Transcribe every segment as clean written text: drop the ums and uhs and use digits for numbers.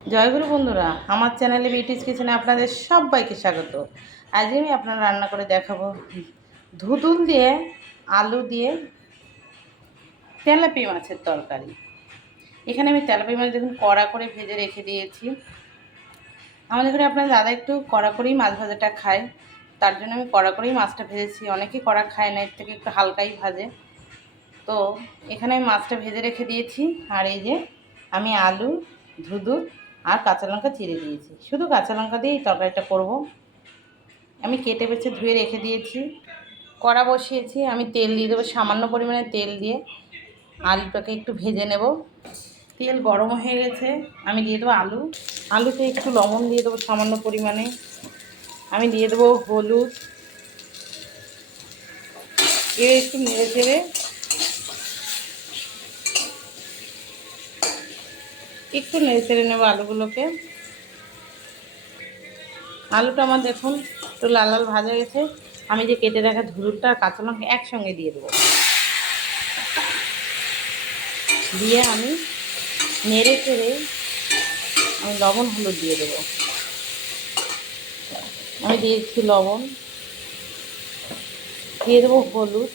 জয়গুরু বন্ধুরা, আমার চ্যানেলে বিউটিস কিচেনে আপনাদের সবাইকে স্বাগত। আজ আমি আপনারা রান্না করে দেখাবো ধুতুল দিয়ে আলু দিয়ে তেলাপিয়া মাছের তরকারি। এখানে আমি তেলাপিয়া মাছ দেখুন কড়া করে ভেজে রেখে দিয়েছি। আমাদের ঘরে আপনার দাদা একটু কড়া করেই মাছ ভাজাটা খায়, তার জন্য আমি কড়া করেই মাছটা ভেজেছি। অনেকেই কড়া খায় না, এর থেকে একটু হালকাই ভাজে। তো এখানে আমি মাছটা ভেজে রেখে দিয়েছি। আর এই যে আমি আলু, ধুদুল আর কাঁচা লঙ্কা চিড়ে দিয়েছি। শুধু কাঁচা লঙ্কা দিয়ে এই তরকারিটা করব। আমি কেটে বেছে ধুয়ে রেখে দিয়েছি। কড়া বসিয়েছি, আমি তেল দিয়ে দেবো। সামান্য পরিমাণে তেল দিয়ে আলুটাকে একটু ভেজে নেব। তেল গরম হয়ে গেছে, আমি দিয়ে দেবো আলু। আলুতে একটু লবণ দিয়ে দেবো সামান্য পরিমাণে। আমি দিয়ে দেবো হলুদ। এবার একটু নেড়ে চেড়ে নেবো আলুগুলোকে। আলুটা আমার দেখুন একটু লাল লাল ভাজা গেছে। আমি যে কেটে রাখা ধুলুটা আর কাঁচা লঙ্কা একসঙ্গে দিয়ে দেবো। দিয়ে আমি নেড়ে চেড়ে আমি লবণ হলুদ দিয়ে দেবো। আমি দিয়েছি লবণ, দিয়ে দেবো হলুদ।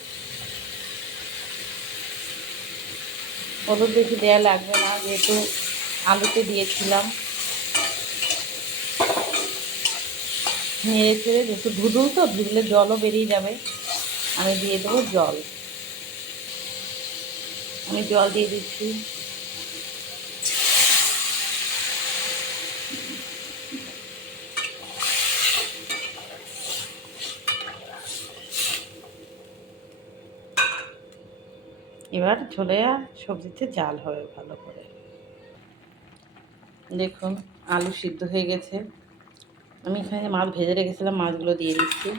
হলুদ বেশি দেওয়া লাগবে না, যেহেতু আলুতে দিয়েছিলাম। নেড়ে চেড়ে, যেহেতু ধুদুল তো ধুদুলের জলও বেরিয়ে যাবে, আমি দিয়ে দেবো জল। আমি জল দিয়ে দিচ্ছি। এবার ঝোলে সবজিতে জাল হবে ভালো করে। দেখুন আলু সিদ্ধ হয়ে গেছে। আমি এখানে মাছ ভেজে রেখেছিলাম, মাছগুলো দিয়ে দিচ্ছি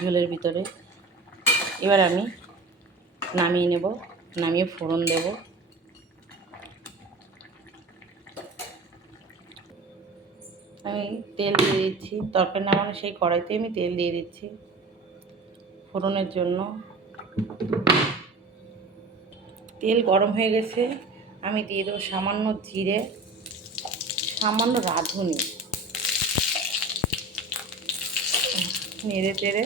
ঝোলের ভিতরে। এবার আমি নামিয়ে নেব, নামিয়ে ফোড়ন দেব। আমি তেল দিয়ে দিচ্ছি, তরকারি নামানো সেই কড়াইতে আমি তেল দিয়ে দিচ্ছি ফোড়নের জন্য। তেল গরম হয়ে গেছে, আমি দিয়ে দেবো সামান্য জিরে, সামান্য রাঁধুনি। নেড়ে চেড়ে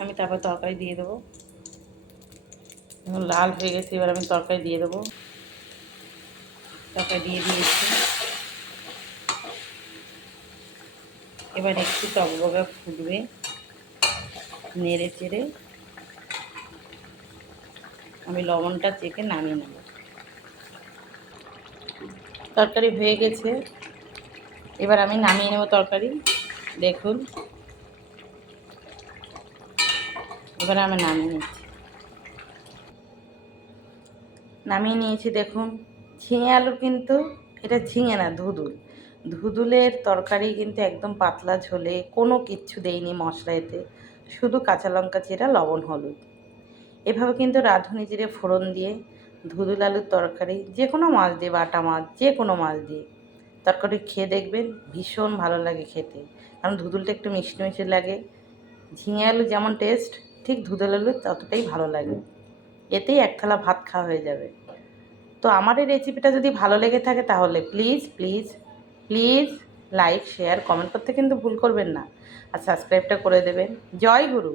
আমি তারপর তরকারি দিয়ে দেবো। এখন লাল হয়ে গেছে, এবার আমি তরকারি দিয়ে দেবো। তরকারি দিয়ে দিয়েছি। এবার একটু টকবগা ফুটবে, নেড়ে চেড়ে আমি লবণটা চেখে নামিয়ে নেব। তরকারি হয়ে গেছে, এবার আমি নামিয়ে নেব তরকারি। দেখুন এবার আমি নামিয়ে নিয়েছি। দেখুন ঝিঙে আলু, কিন্তু এটা ঝিঙে না, ধুদুল। ধুদুলের তরকারি কিন্তু একদম পাতলা ঝোলে, কোনো কিচ্ছু দেইনি মশলা, এতে শুধু কাঁচা লঙ্কা চিরা, লবণ হলুদ। এভাবে কিন্তু রাঁধুনি জিরে ফোড়ন দিয়ে ধুদুল আলুর তরকারি, যে কোনো মাছ দিয়ে, বাটা মাছ, যে কোনো মাছ দিয়ে তরকারি খেয়ে দেখবেন, ভীষণ ভালো লাগে খেতে। কারণ ধুদুলটা একটু মিষ্টি মিষ্টি লাগে। ঝিঙে আলু যেমন টেস্ট, ঠিক ধুদুল আলু ততটাই ভালো লাগে। এতেই এক থালা ভাত খাওয়া হয়ে যাবে। তো আমার এই রেসিপিটা যদি ভালো লেগে থাকে, তাহলে please please please like, share, comment করতে কিন্তু ভুল করবেন না। আর সাবস্ক্রাইবটা করে দেবেন। জয় গুরু।